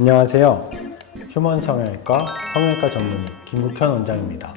안녕하세요. 휴먼 성형외과 성형외과 전문의 김국현 원장입니다.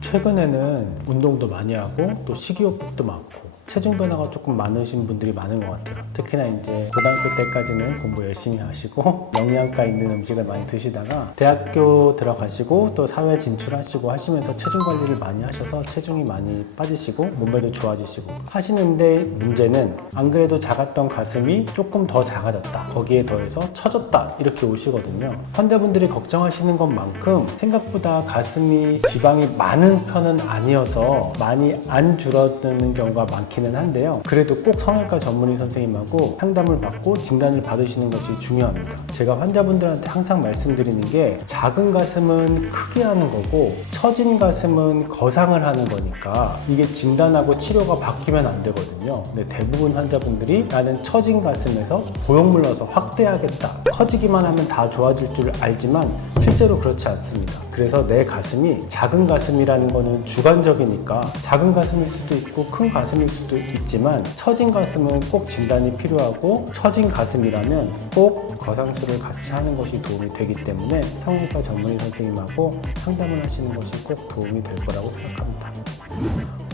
최근에는 운동도 많이 하고 또 식이요법도 많고 체중 변화가 조금 많으신 분들이 많은 것 같아요. 특히나 이제 고등학교 때까지는 공부 열심히 하시고 영양가 있는 음식을 많이 드시다가 대학교 들어가시고 또 사회 진출하시고 하시면서 체중 관리를 많이 하셔서 체중이 많이 빠지시고 몸매도 좋아지시고 하시는데, 문제는 안 그래도 작았던 가슴이 조금 더 작아졌다, 거기에 더해서 처졌다, 이렇게 오시거든요. 환자분들이 걱정하시는 것만큼 생각보다 가슴이 지방이 많은 편은 아니어서 많이 안 줄어드는 경우가 많기는 한데요. 그래도 꼭 성형외과 전문의 선생님하고 상담을 받고 진단을 받으시는 것이 중요합니다. 제가 환자분들한테 항상 말씀드리는 게, 작은 가슴은 크게 하는 거고 처진 가슴은 거상을 하는 거니까 이게 진단하고 치료가 바뀌면 안 되거든요. 근데 대부분 환자분들이 나는 처진 가슴에서 보형물 넣어서 확대하겠다, 커지기만 하면 다 좋아질 줄 알지만 실제로 그렇지 않습니다. 그래서 내 가슴이 작은 가슴이라는 거는 주관적이니까 작은 가슴일 수도 있고 큰 가슴일 수도 있지만 처진 가슴은 꼭 진단이 필요하고, 처진 가슴이라면 꼭 거상술을 같이 하는 것이 도움이 되기 때문에 성형외과 전문의 선생님하고 상담을 하시는 것이 꼭 도움이 될 거라고 생각합니다.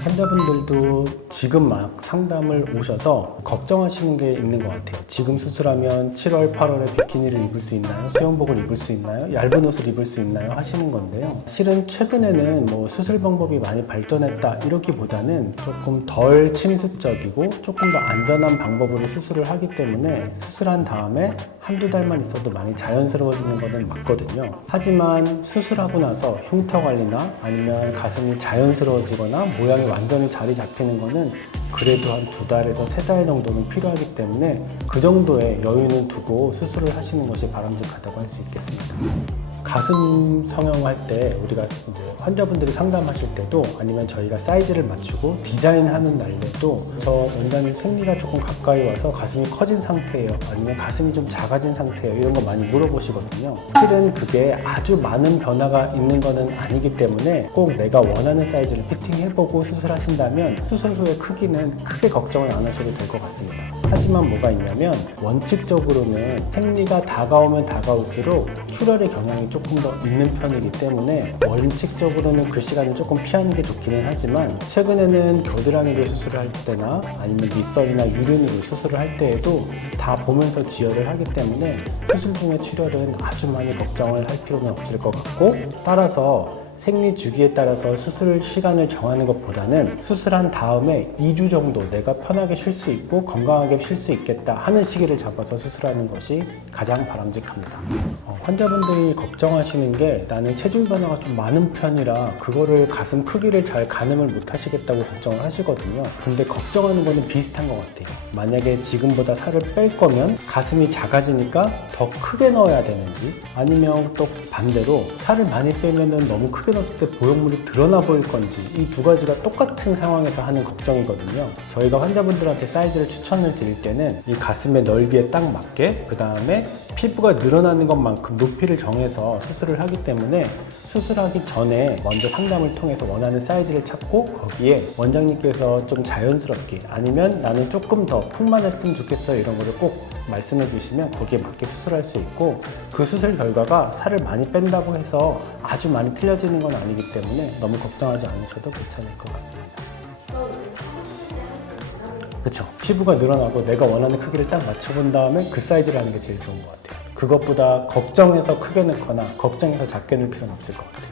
환자분들도 지금 막 상담을 오셔서 걱정하시는 게 있는 것 같아요. 지금 수술하면 7월, 8월에 비키니를 입을 수 있나요? 수영복을 입을 수 있나요? 얇은 옷을 입을 수 있나요? 하시는 건데요. 실은 최근에는 뭐 수술 방법이 많이 발전했다 이렇기보다는 조금 덜 침습적이고 조금 더 안전한 방법으로 수술을 하기 때문에 수술한 다음에 한두 달만 있어도 많이 자연스러워지는 것은 맞거든요. 하지만 수술하고 나서 흉터 관리나 아니면 가슴이 자연스러워지거나 모양이 완전히 자리 잡히는 거는 그래도 한 2달에서 3달 정도는 필요하기 때문에 그 정도의 여유는 두고 수술을 하시는 것이 바람직하다고 할 수 있겠습니다. 가슴 성형할 때 우리가 이제 환자분들이 상담하실 때도, 아니면 저희가 사이즈를 맞추고 디자인하는 날에도 저 원장님 생리가 조금 가까이 와서 가슴이 커진 상태예요, 아니면 가슴이 좀 작아진 상태예요, 이런 거 많이 물어보시거든요. 실은 그게 아주 많은 변화가 있는 거는 아니기 때문에 꼭 내가 원하는 사이즈를 피팅해보고 수술하신다면 수술 후의 크기는 크게 걱정을 안 하셔도 될 것 같습니다. 하지만 뭐가 있냐면, 원칙적으로는 생리가 다가오면 다가올수록 출혈의 경향이 조금 더 있는 편이기 때문에 원칙적으로는 그 시간을 조금 피하는 게 좋기는 하지만, 최근에는 겨드랑이로 수술을 할 때나 아니면 밑선이나 유륜으로 수술을 할 때에도 다 보면서 지혈을 하기 때문에 수술 중의 출혈은 아주 많이 걱정을 할 필요는 없을 것 같고, 따라서 생리 주기에 따라서 수술 시간을 정하는 것보다는 수술한 다음에 2주 정도 내가 편하게 쉴 수 있고 건강하게 쉴 수 있겠다 하는 시기를 잡아서 수술하는 것이 가장 바람직합니다. 환자분들이 걱정하시는 게, 나는 체중 변화가 좀 많은 편이라 그거를 가슴 크기를 잘 가늠을 못 하시겠다고 걱정을 하시거든요. 근데 걱정하는 거는 비슷한 것 같아요. 만약에 지금보다 살을 뺄 거면 가슴이 작아지니까 더 크게 넣어야 되는지, 아니면 또 반대로 살을 많이 빼면은 너무 크게 넣었을 때 보형물이 드러나 보일 건지, 이 두 가지가 똑같은 상황에서 하는 걱정이거든요. 저희가 환자분들한테 사이즈를 추천을 드릴 때는 이 가슴의 넓이에 딱 맞게, 그 다음에 피부가 늘어나는 것만큼 높이를 정해서 수술을 하기 때문에 수술하기 전에 먼저 상담을 통해서 원하는 사이즈를 찾고, 거기에 원장님께서 좀 자연스럽게, 아니면 나는 조금 더 풍만했으면 좋겠어요, 이런 거를 꼭 말씀해 주시면 거기에 맞게 수술할 수 있고, 그 수술 결과가 살을 많이 뺀다고 해서 아주 많이 틀려지는 건 아니기 때문에 너무 걱정하지 않으셔도 괜찮을 것 같습니다. 그렇죠. 피부가 늘어나고 내가 원하는 크기를 딱 맞춰본 다음에 그 사이즈를 하는 게 제일 좋은 것 같아요. 그것보다 걱정해서 크게 넣거나 걱정해서 작게 넣을 필요는 없을 것 같아요.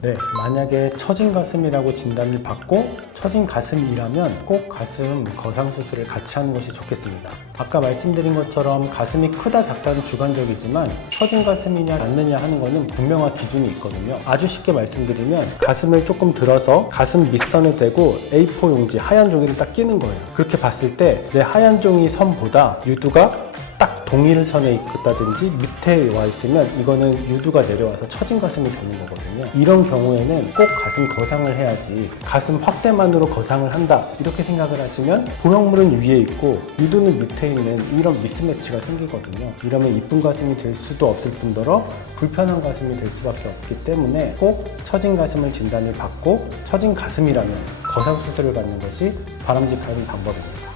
네, 만약에 처진 가슴이라고 진단을 받고 처진 가슴이라면 꼭 가슴 거상 수술을 같이 하는 것이 좋겠습니다. 아까 말씀드린 것처럼 가슴이 크다 작다는 주관적이지만 처진 가슴이냐 않느냐 하는 거는 분명한 기준이 있거든요. 아주 쉽게 말씀드리면, 가슴을 조금 들어서 가슴 밑선에 대고 A4 용지 하얀 종이를 딱 끼는 거예요. 그렇게 봤을 때 내 하얀 종이 선보다 유두가 딱 동일선에 있다든지 밑에 와 있으면 이거는 유두가 내려와서 처진 가슴이 되는 거거든요. 이런 경우에는 꼭 가슴 거상을 해야지, 가슴 확대만으로 거상을 한다 이렇게 생각을 하시면 보형물은 위에 있고 유두는 밑에 있는 이런 미스매치가 생기거든요. 이러면 이쁜 가슴이 될 수도 없을 뿐더러 불편한 가슴이 될 수밖에 없기 때문에 꼭 처진 가슴을 진단을 받고 처진 가슴이라면 거상 수술을 받는 것이 바람직한 방법입니다.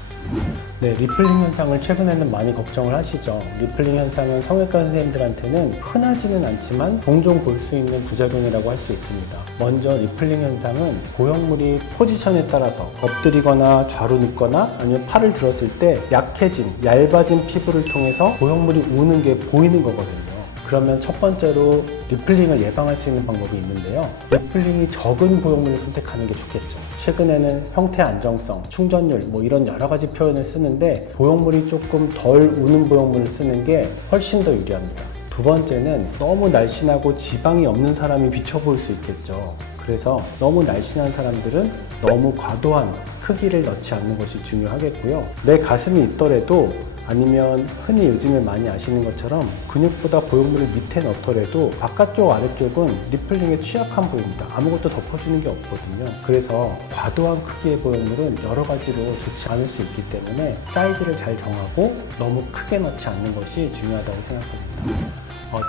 네, 리플링 현상을 최근에는 많이 걱정을 하시죠. 리플링 현상은 성형외과 선생님들한테는 흔하지는 않지만 종종 볼 수 있는 부작용이라고 할 수 있습니다. 먼저 리플링 현상은 보형물이 포지션에 따라서 엎드리거나 좌로 눕거나 아니면 팔을 들었을 때 약해진, 얇아진 피부를 통해서 보형물이 우는 게 보이는 거거든요. 그러면 첫 번째로 리플링을 예방할 수 있는 방법이 있는데요. 리플링이 적은 보형물을 선택하는 게 좋겠죠. 최근에는 형태 안정성, 충전율 이런 여러 가지 표현을 쓰는데 보형물이 조금 덜 우는 보형물을 쓰는 게 훨씬 더 유리합니다. 두 번째는 너무 날씬하고 지방이 없는 사람이 비쳐 보일 수 있겠죠. 그래서 너무 날씬한 사람들은 너무 과도한 크기를 넣지 않는 것이 중요하겠고요. 내 가슴이 있더라도 아니면 흔히 요즘에 많이 아시는 것처럼 근육보다 보형물을 밑에 넣더라도 바깥쪽 아래쪽은 리플링에 취약한 보입니다. 아무것도 덮어주는 게 없거든요. 그래서 과도한 크기의 보형물은 여러 가지로 좋지 않을 수 있기 때문에 사이즈를 잘 정하고 너무 크게 넣지 않는 것이 중요하다고 생각합니다.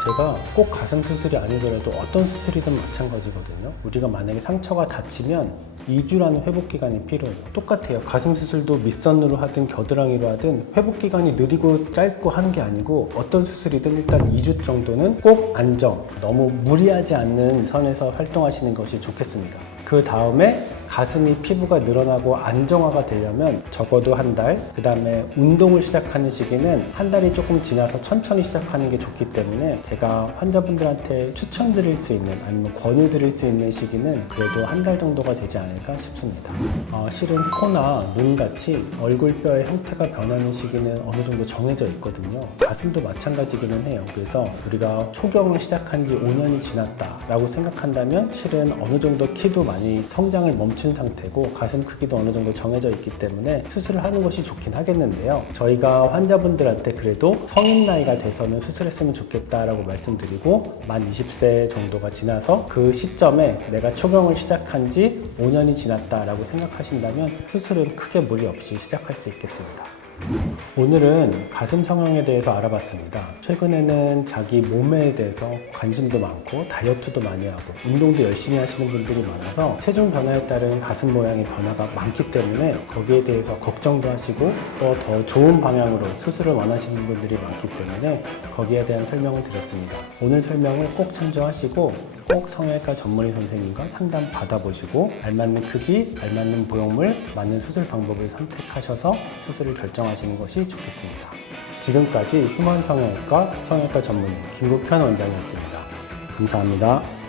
제가 꼭 가슴 수술이 아니더라도 어떤 수술이든 마찬가지거든요. 우리가 만약에 상처가 다치면 2주라는 회복 기간이 필요해요. 똑같아요. 가슴 수술도 밑선으로 하든 겨드랑이로 하든 회복 기간이 느리고 짧고 하는 게 아니고 어떤 수술이든 일단 2주 정도는 꼭 안정, 너무 무리하지 않는 선에서 활동하시는 것이 좋겠습니다. 그 다음에 가슴이 피부가 늘어나고 안정화가 되려면 적어도 한 달, 그 다음에 운동을 시작하는 시기는 한 달이 조금 지나서 천천히 시작하는 게 좋기 때문에 제가 환자분들한테 추천드릴 수 있는 아니면 권유드릴 수 있는 시기는 그래도 한 달 정도가 되지 않을까 싶습니다. 실은 코나 눈같이 얼굴뼈의 형태가 변하는 시기는 어느 정도 정해져 있거든요. 가슴도 마찬가지기는 해요. 그래서 우리가 초경을 시작한 지 5년이 지났다라고 생각한다면 실은 어느 정도 키도 많이 성장을 멈춘 상태고 가슴 크기도 어느 정도 정해져 있기 때문에 수술을 하는 것이 좋긴 하겠는데요. 저희가 환자분들한테 그래도 성인 나이가 돼서는 수술했으면 좋겠다라고 말씀드리고 만 20세 정도가 지나서 그 시점에 내가 초경을 시작한 지 5년이 지났다라고 생각하신다면 수술은 크게 무리 없이 시작할 수 있겠습니다. 오늘은 가슴 성형에 대해서 알아봤습니다. 최근에는 자기 몸에 대해서 관심도 많고 다이어트도 많이 하고 운동도 열심히 하시는 분들이 많아서 체중 변화에 따른 가슴 모양의 변화가 많기 때문에 거기에 대해서 걱정도 하시고 또 더 좋은 방향으로 수술을 원하시는 분들이 많기 때문에 거기에 대한 설명을 드렸습니다. 오늘 설명을 꼭 참조하시고 꼭 성형외과 전문의 선생님과 상담 받아보시고 알맞는 크기, 알맞는 보형물, 맞는 수술 방법을 선택하셔서 수술을 결정하시는 것이 좋겠습니다. 지금까지 휴먼 성형외과 성형외과 전문의 김국현 원장이었습니다. 감사합니다.